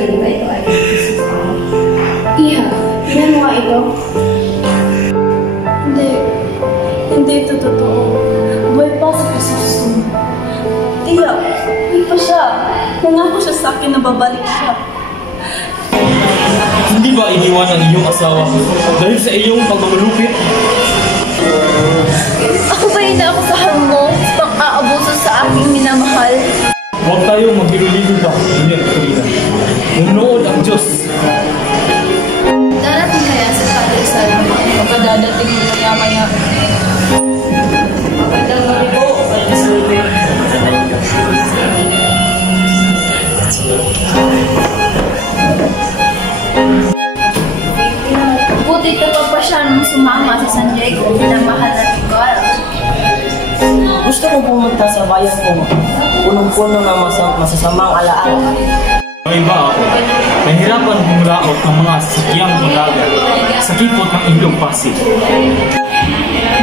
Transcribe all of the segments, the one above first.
Ngayon ba ito ay nagsisimula? Iha, tingnan mo nga ito. Hindi ito totoo. Buhay pa sa pasusun. Tiya, buhay pa siya. Nangako siya sa akin na babalik siya. Hindi ba iniwan ang iyong asawa dahil sa iyong pagmamalupit? Ako ba inaakusahan mo sa pang-aabuso sa aking minamahal? Huwag tayong maghilo-ligo pa, Inyan Corina. Nunood ang Diyos. Darating kaya sa Padre Salmo. Pagkadadating mo maya-maya. Magandang gabi po, Padre Salmo. Buti kapag pa siya nung sumama sa San Diego, minamahal na lugar. Gusto ko pumunta sa bayan ko, punong-puno ng masasamang alaala. Ang iba ako, nahirapan humulaot ng mga sasakyang malaga sa kipot ng ilong Pasig.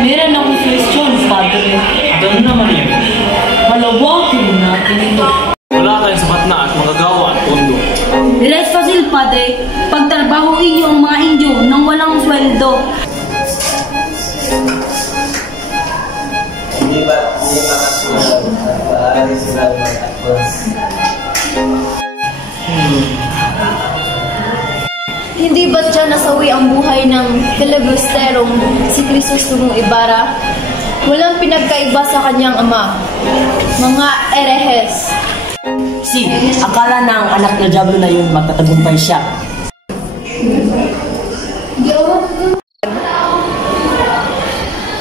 Meron akong question, Padre. Ano naman yan? Malawakin mo natin ito. Wala tayong sapat na at magagawa at pondo. Diretso Fazil, Padre, pagtrabahuin niyo ang mga Indyo nang walang sweldo. Hindi ba kasunod at maaari sila mag-atwas? Hindi ba't siya nasawi ang buhay ng kalagusterong si Crisostemo Ibarra? Walang pinagkaiba sa kanyang ama. Mga erehes. Akala na ang anak na Diablo na yun magtatagumpay siya.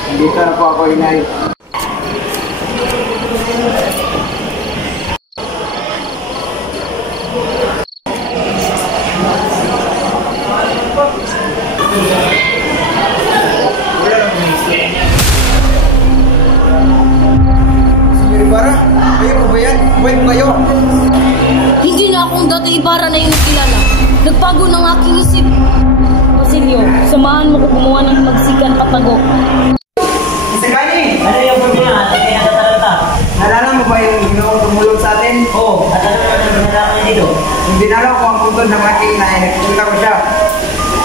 Hindi ka na po ako inay. Senyor Ibarra, kayo po ba yan? Buhay po kayo? Hindi na akong dati Ibarra na yung kilala. Nagbago ng aking isip. Basilio, samahan mo ko gumawa ng magsikan patago. Mr. Kanye, Ano yung problema? Kaya natalata? naalala mo ba yung ginoong tumulong sa atin? Oo, at ano naman ang binalaman dito? Yung dinalaw ko ang puntod ng aking na nakikita ko siya.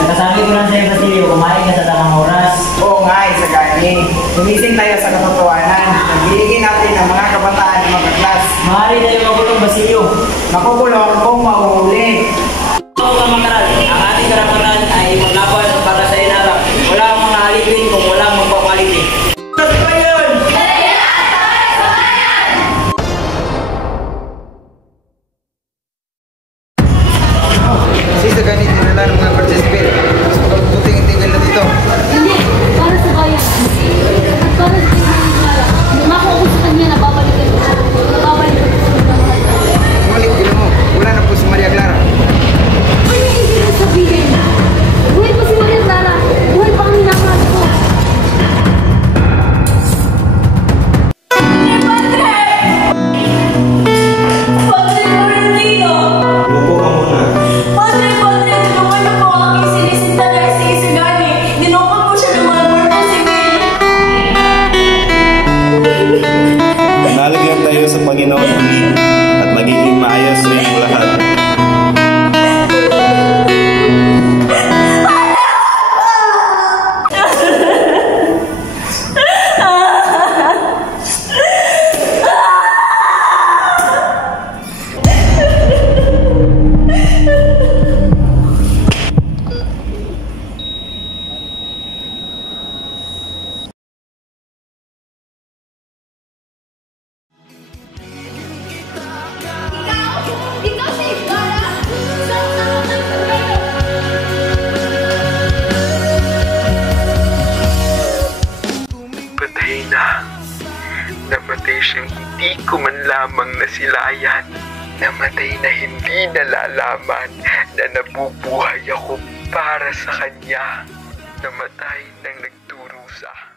Nakasabi ko lang sa'yo, Basilio, kumain ka sa tamang oras. Oo nga, Mr. Kanye. Gumising tayo sa katotohanan. Nagbibigay natin ng mga kabataan ng mga klas. Maaari tayo magulong, Basilio. Makukulong kung mahuhuli. Mga kamakaral, ang ating karapatan ay maglaban para sa inarap. Wala ang mga alipin kung walang magpakwaliti. Mr. Kanye, dinala ng mga participant. Mas magbuting ang tinggal na dito. Hindi, para sa bayan. At para sa Ibarra. Nangako ako sa kanya na babalikan ko siya. Babalikan ko siya ng mahal. Bumalik, gino mo. Wala na po si Maria Clara. Ano yung ibig sabihin? Buhay pa si Maria Clara. Buhay pa ang hinamahal ko. Upo ka muna. Padre, tulungan niyo po ang aking sinisinta na si Isagani. Dinukot po siya ng mga Guardia Civil. Manalig lang tayo sa Panginoon at magiging maayos rin ang lahat. Ikaw si Ibarra! Patay na. Namatay siyang hindi ko man lamang nasilayan. Namatay na hindi nalalaman na nabubuhay ako para sa kanya. Namatay nang nagdurusa.